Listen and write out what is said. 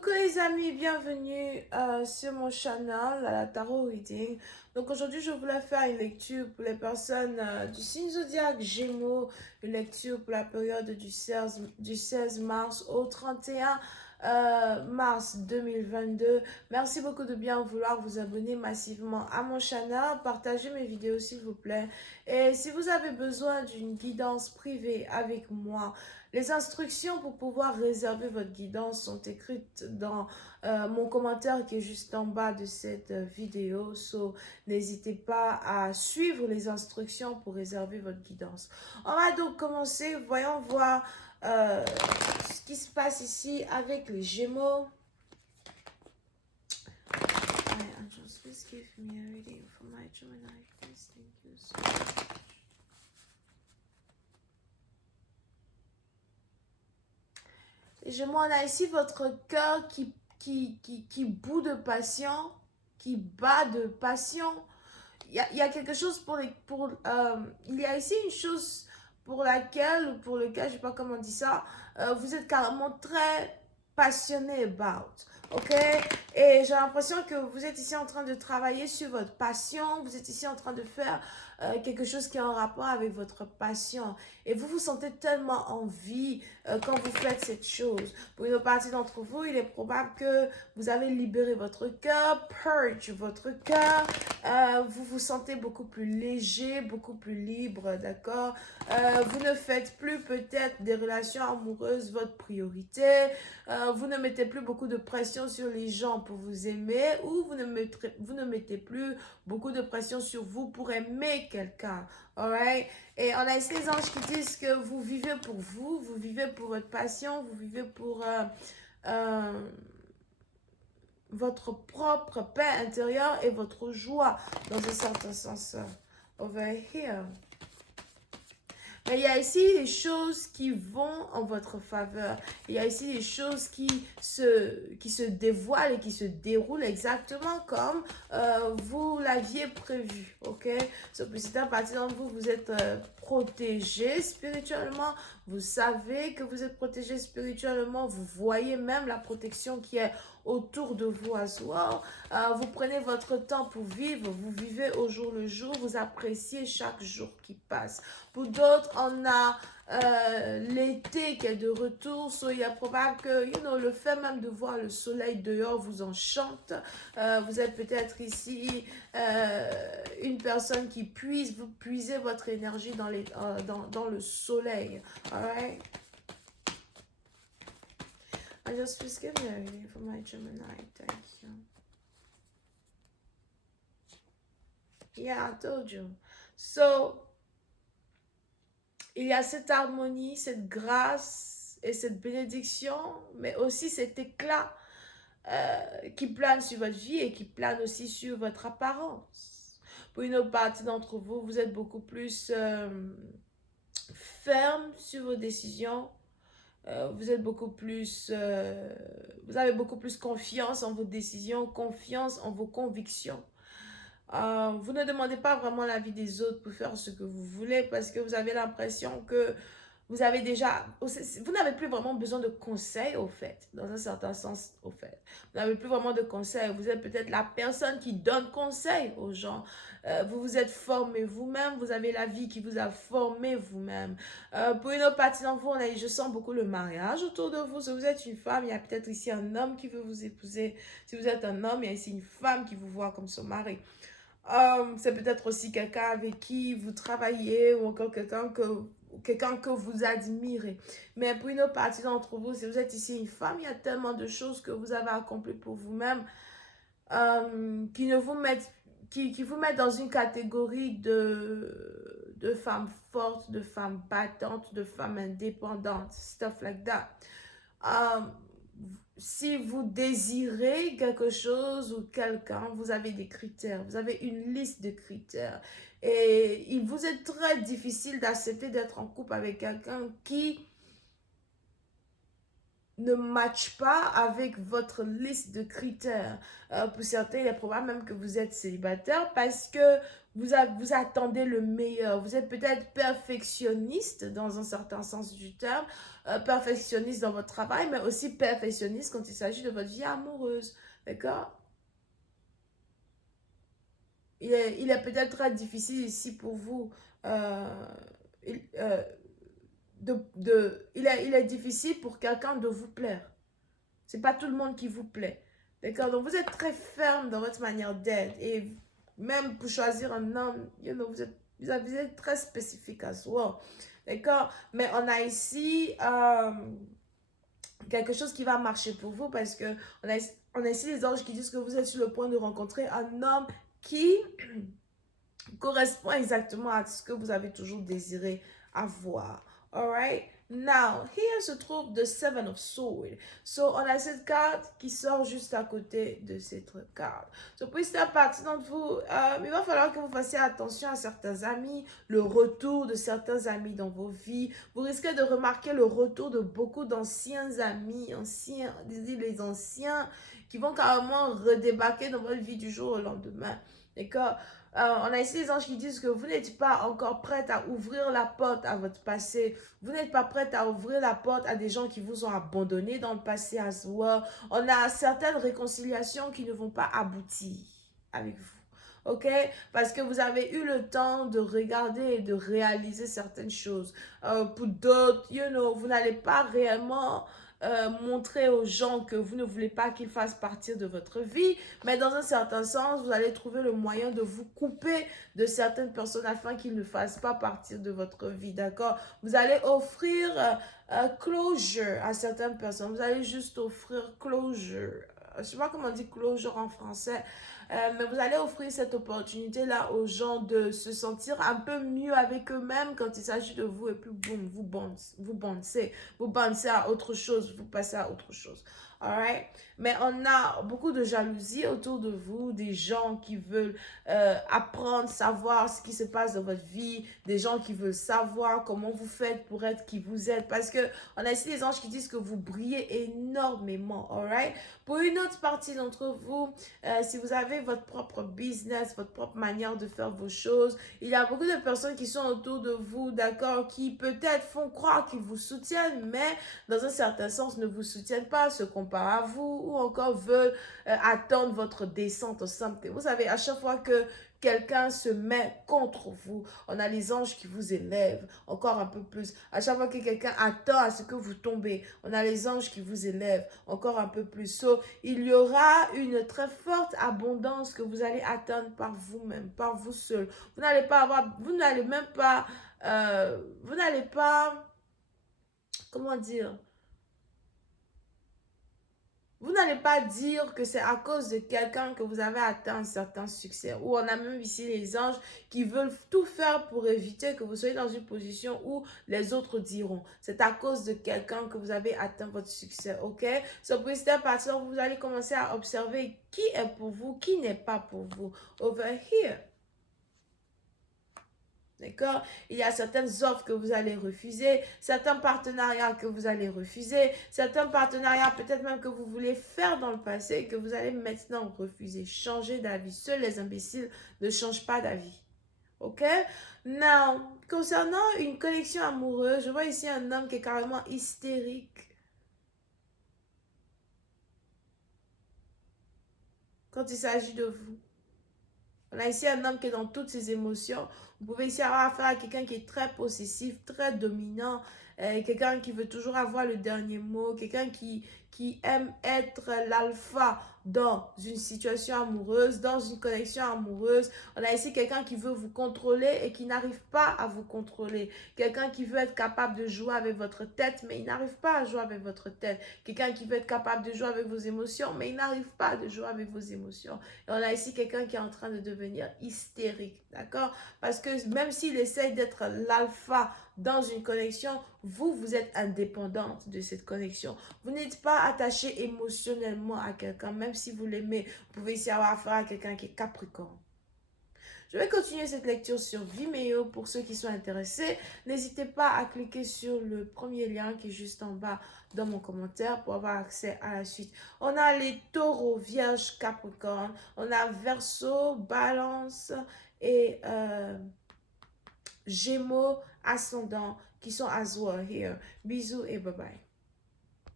Coucou les amis, bienvenue sur mon channel à la Tarot Reading. Donc aujourd'hui je voulais faire une lecture pour les personnes du signe zodiaque Gémeaux, une lecture pour la période du 16 mars au 31 mars 2022. Merci beaucoup de bien vouloir vous abonner massivement à mon channel, partagez mes vidéos s'il vous plaît. Et si vous avez besoin d'une guidance privée avec moi, les instructions pour pouvoir réserver votre guidance sont écrites dans mon commentaire qui est juste en bas de cette vidéo. So, n'hésitez pas à suivre les instructions pour réserver votre guidance. On va donc commencer. Voyons voir ce qui se passe ici avec les Gémeaux. Angels, please give me a reading for my Gemini. Please, thank you so much. Les Gémeaux, on a ici votre cœur qui bout de passion, qui bat de passion. Il y a quelque chose il y a ici une chose pour laquelle, pour lequel, je sais pas comment on dit ça, vous êtes carrément très passionné about, ok? Et j'ai l'impression que vous êtes ici en train de travailler sur votre passion, vous êtes ici en train de faire quelque chose qui est en rapport avec votre passion. Et vous vous sentez tellement en vie quand vous faites cette chose. Pour une partie d'entre vous, il est probable que vous avez libéré votre cœur, purge votre cœur, vous vous sentez beaucoup plus léger, beaucoup plus libre, d'accord? Vous ne faites plus peut-être des relations amoureuses votre priorité, vous ne mettez plus beaucoup de pression sur les gens pour vous aimer, ou vous ne mettez plus beaucoup de pression sur vous pour aimer quelqu'un, alright? Et on a ici les anges qui disent que vous vivez pour vous, vous vivez pour votre passion, vous vivez pour votre propre paix intérieure et votre joie dans un certain sens. Over here. Mais il y a ici des choses qui vont en votre faveur. Il y a ici des choses qui se dévoilent et qui se déroulent exactement comme vous l'aviez prévu. Ok? Donc, si à partir de vous, vous êtes protégé spirituellement. Vous savez que vous êtes protégé spirituellement. Vous voyez même la protection qui est autour de vous à soi. Vous prenez votre temps pour vivre. Vous vivez au jour le jour. Vous appréciez chaque jour qui passe. Pour d'autres, on a l'été qui est de retour. So, il est probable que le fait même de voir le soleil dehors vous enchante. Vous êtes peut-être ici une personne qui vous puisez votre énergie dans le soleil. Alright? I just please give me a reading for my Gemini. Thank you. Yeah, I told you. So, il y a cette harmonie, cette grâce et cette bénédiction, mais aussi cet éclat qui plane sur votre vie et qui plane aussi sur votre apparence. Pour une autre partie d'entre vous, vous êtes beaucoup plus ferme sur vos décisions. Vous êtes beaucoup plus, vous avez beaucoup plus confiance en vos décisions, confiance en vos convictions. Vous ne demandez pas vraiment l'avis des autres pour faire ce que vous voulez parce que vous avez l'impression que vous avez déjà, vous n'avez plus vraiment besoin de conseils au fait, dans un certain sens au fait. Vous n'avez plus vraiment de conseils, vous êtes peut-être la personne qui donne conseil aux gens. Vous vous êtes formé vous-même, vous avez la vie qui vous a formé vous-même. Pour une autre partie d'entre vous, je sens beaucoup le mariage autour de vous. Si vous êtes une femme, il y a peut-être ici un homme qui veut vous épouser. Si vous êtes un homme, il y a ici une femme qui vous voit comme son mari. C'est peut-être aussi quelqu'un avec qui vous travaillez ou encore quelqu'un que vous admirez. Mais pour une autre partie d'entre vous, si vous êtes ici une femme, il y a tellement de choses que vous avez accomplies pour vous-même qui vous mettent dans une catégorie de femmes fortes, de femmes battantes, de femmes indépendantes, stuff like that. Si vous désirez quelque chose ou quelqu'un, vous avez des critères, vous avez une liste de critères. Et il vous est très difficile d'accepter d'être en couple avec quelqu'un qui ne matche pas avec votre liste de critères. Pour certains, il est probable même que vous êtes célibataire parce que vous attendez le meilleur. Vous êtes peut-être perfectionniste dans un certain sens du terme, perfectionniste dans votre travail, mais aussi perfectionniste quand il s'agit de votre vie amoureuse. D'accord? Il est peut-être très difficile ici pour vous. Il, il est difficile pour quelqu'un de vous plaire. C'est pas tout le monde qui vous plaît. D'accord? Donc vous êtes très ferme dans votre manière d'être. Et même pour choisir un homme, vous êtes très spécifique à soi. D'accord? Mais on a ici quelque chose qui va marcher pour vous parce que on a ici les anges qui disent que vous êtes sur le point de rencontrer un homme qui correspond exactement à ce que vous avez toujours désiré avoir. Alright? Now, here se trouve the Seven of Swords. So, on a cette carte qui sort juste à côté de cette carte. So, pour certaines partie d'entre vous, il va falloir que vous fassiez attention à certains amis, le retour de certains amis dans vos vies. Vous risquez de remarquer le retour de beaucoup d'anciens amis, les anciens, qui vont carrément redébarquer dans votre vie du jour au lendemain. D'accord? On a ici les anges qui disent que vous n'êtes pas encore prête à ouvrir la porte à votre passé. Vous n'êtes pas prête à ouvrir la porte à des gens qui vous ont abandonné dans le passé à soi. On a certaines réconciliations qui ne vont pas aboutir avec vous. OK? Parce que vous avez eu le temps de regarder et de réaliser certaines choses. Pour d'autres, vous n'allez pas réellement montrer aux gens que vous ne voulez pas qu'ils fassent partie de votre vie, mais dans un certain sens, vous allez trouver le moyen de vous couper de certaines personnes afin qu'ils ne fassent pas partie de votre vie, d'accord? Vous allez offrir closure à certaines personnes, vous allez juste offrir closure. Je ne sais pas comment on dit closure en français, mais vous allez offrir cette opportunité-là aux gens de se sentir un peu mieux avec eux-mêmes quand il s'agit de vous et puis boum, vous bouncez à autre chose, vous passez à autre chose. Alright? Mais on a beaucoup de jalousie autour de vous, des gens qui veulent apprendre, savoir ce qui se passe dans votre vie, des gens qui veulent savoir comment vous faites pour être qui vous êtes. Parce que on a ici des anges qui disent que vous brillez énormément. Alright? Pour une autre partie d'entre vous, si vous avez votre propre business, votre propre manière de faire vos choses, il y a beaucoup de personnes qui sont autour de vous, d'accord, qui peut-être font croire qu'ils vous soutiennent, mais dans un certain sens ne vous soutiennent pas, se comparent à vous ou encore veulent attendre votre descente au sommet. Vous savez, à chaque fois que quelqu'un se met contre vous, on a les anges qui vous élèvent encore un peu plus. À chaque fois que quelqu'un attend à ce que vous tombez, on a les anges qui vous élèvent encore un peu plus. So, il y aura une très forte abondance que vous allez atteindre par vous-même, par vous seul. Vous n'allez pas avoir, vous n'allez même pas, vous n'allez pas, comment dire, vous n'allez pas dire que c'est à cause de quelqu'un que vous avez atteint un certain succès. Ou on a même ici les anges qui veulent tout faire pour éviter que vous soyez dans une position où les autres diront. C'est à cause de quelqu'un que vous avez atteint votre succès. OK? So, pour cette partie, vous allez commencer à observer qui est pour vous, qui n'est pas pour vous. Over here. D'accord? Il y a certaines offres que vous allez refuser, certains partenariats que vous allez refuser, certains partenariats peut-être même que vous voulez faire dans le passé et que vous allez maintenant refuser. Changer d'avis. Seuls les imbéciles ne changent pas d'avis. OK? Now, concernant une connexion amoureuse, je vois ici un homme qui est carrément hystérique quand il s'agit de vous. On a ici un homme qui est dans toutes ses émotions. Vous pouvez ici avoir affaire à quelqu'un qui est très possessif, très dominant, quelqu'un qui veut toujours avoir le dernier mot, quelqu'un qui aime être l'alpha dans une situation amoureuse, dans une connexion amoureuse. On a ici quelqu'un qui veut vous contrôler et qui n'arrive pas à vous contrôler. Quelqu'un qui veut être capable de jouer avec votre tête, mais il n'arrive pas à jouer avec votre tête. Quelqu'un qui veut être capable de jouer avec vos émotions, mais il n'arrive pas à jouer avec vos émotions. Et on a ici quelqu'un qui est en train de devenir hystérique, d'accord? Parce que même s'il essaye d'être l'alpha dans une connexion, vous êtes indépendante de cette connexion. Vous n'êtes pas attaché émotionnellement à quelqu'un, même si vous l'aimez. Vous pouvez ici avoir affaire à quelqu'un qui est capricorne. Je vais continuer cette lecture sur Vimeo pour ceux qui sont intéressés. N'hésitez pas à cliquer sur le premier lien qui est juste en bas dans mon commentaire pour avoir accès à la suite. On a les taureaux, vierge, capricorne. On a verseau, balance et gémeaux, ascendant qui sont as well here. Bisous et bye bye.